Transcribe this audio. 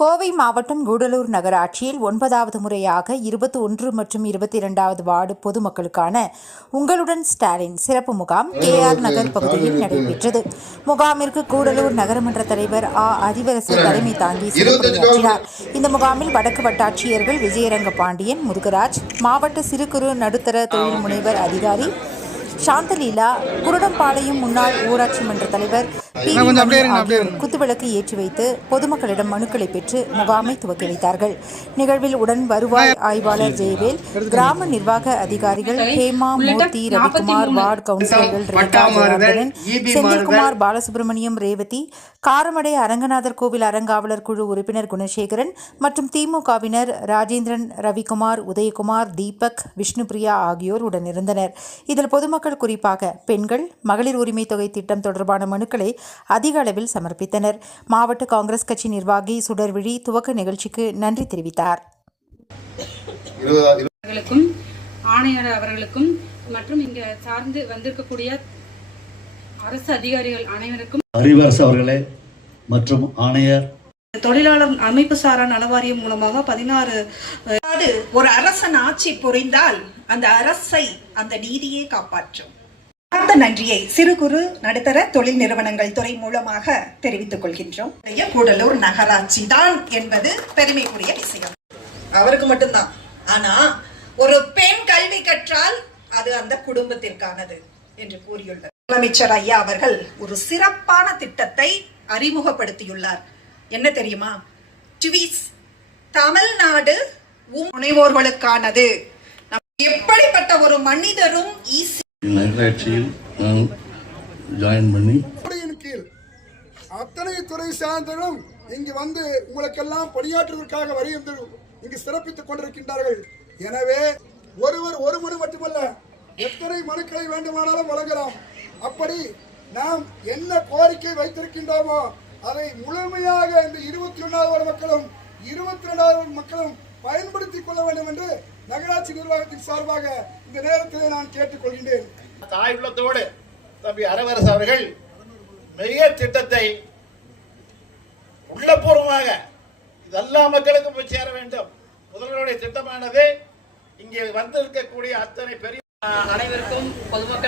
கோவை மாவட்டம் கூடலூர் நகராட்சியில் 9வது முறையாக 21 மற்றும் 22வது வார்டு பொதுமக்களுக்கான உங்களுடன் ஸ்டாலின் சிறப்பு முகாம் KR நகர் பகுதியில் நடைபெற்றது. முகாமிற்கு கூடலூர் நகரமன்ற தலைவர் அறிவரசு தலைமை தாங்கி சிறப்புரையாற்றினார். இந்த முகாமில் வடக்கு வட்டாட்சியர்கள் விஜயரங்க பாண்டியன், முருகராஜ், மாவட்ட சிறு குறு நடுத்தர தொழில் முனைவர் அதிகாரி சாந்தலீலா, குருடம்பாளையம் முன்னாள் ஊராட்சி மன்ற தலைவர் குத்துவிளக்கு ஏற்றி வைத்து பொதுமக்களிடம் மனுக்களை பெற்று முகாமை துவக்கி வைத்தார்கள். நிகழ்வில் உடன் வருவாய் ஆய்வாளர் ஜெயவேல், கிராம நிர்வாக அதிகாரிகள் ஹேமா, மூர்த்தி, ரவிக்குமார், வார்டு கவுன்சிலர்கள் ரேகா, ஜெயராஜன், செந்தில்குமார், பாலசுப்ரமணியம், ரேவதி, காரமடை அரங்கநாதர் கோவில் அறங்காவலர் குழு உறுப்பினர் குணசேகரன் மற்றும் திமுகவினர் ராஜேந்திரன், ரவிக்குமார், உதயகுமார், தீபக், விஷ்ணுபிரியா ஆகியோர் உடனிருந்தனர். இதில் பொதுமக்கள் குறிப்பாக பெண்கள் மகளிர் உரிமை தொகை திட்டம் தொடர்பான மனுக்களை அதிக அளவில் சமர்ப்பித்தனர். மாவட்ட காங்கிரஸ் கட்சி நிர்வாகி சுடர்விழி துவக்க நிகழ்ச்சிக்கு நன்றி தெரிவித்தார். ஆணையர் அவர்களுக்கும் மற்றும் இங்க சார்ந்து வந்திருக்கக்கூடிய அரசு அதிகாரிகள் அனைவருக்கும் அறிவரசு அவர்களே மற்றும் ஆணையர் தொழிலாளர் அமைப்பு சாரா நலவாரியம் மூலமாக 16 ஒரு அரசன் ஆட்சி புரிந்தால் அந்த அரசை அந்த நீதியை காப்பாற்றும். அந்த நன்றியை சிறு குறு நடுத்தர தொழில் நிறுவனங்கள் துறை மூலமாக தெரிவித்துக் கொள்கின்றோம். கூடலூர் நகராட்சி தான் என்பது பெருமைக்குரிய விஷயம். அவருக்கு மட்டும்தான். ஆனா ஒரு பெண் கல்வி கற்றால் அது அந்த குடும்பத்திற்கானது என்று கூறியுள்ளார். முதலமைச்சர் ஐயா அவர்கள் ஒரு சிறப்பான திட்டத்தை அறிமுகப்படுத்தியுள்ளார். என்ன தெரியுமா? ட்விஸ் தமிழ்நாடு முனைவோர்களுக்கானது. எப்படிப்பட்ட ஒரு மனிதரும் நகராட்சியில் ஜாயின் பண்ணி கீழ் அத்தனை துறை சார்ந்தரும் இங்கு வந்து உங்களுக்கெல்லாம் பணியாற்றுவதற்காக வருகின்ற இங்கு சிறப்பித்துக் கொண்டிருக்கின்றார்கள். எனவே ஒருவர் ஒரு மனு மட்டுமல்ல, எத்தனை மனுக்களை வேண்டுமானாலும் வழங்கலாம். அப்படி நாம் என்ன கோரிக்கை வைத்திருக்கின்றோமோ அதை முழுமையாக இந்த 21வது மக்களும் 22வது மக்களும் பயன்படுத்திக் கொள்ள வேண்டும் என்று நகராட்சி நிர்வாகத்தின் சார்பாக இந்த நேரத்தில் நான் கேட்டுக்கொள்கின்றேன். தாய் உள்ளத்தோடு தம்பி அறிவரசு அவர்கள் மிக திட்டத்தை உள்ளபூர்வமாக எல்லா மக்களுக்கும் போய் சேர வேண்டும். முதல்வருடைய திட்டமானது இங்கே வந்திருக்கக்கூடிய அத்தனை பெரிய அனைவருக்கும் பொதுமக்கள்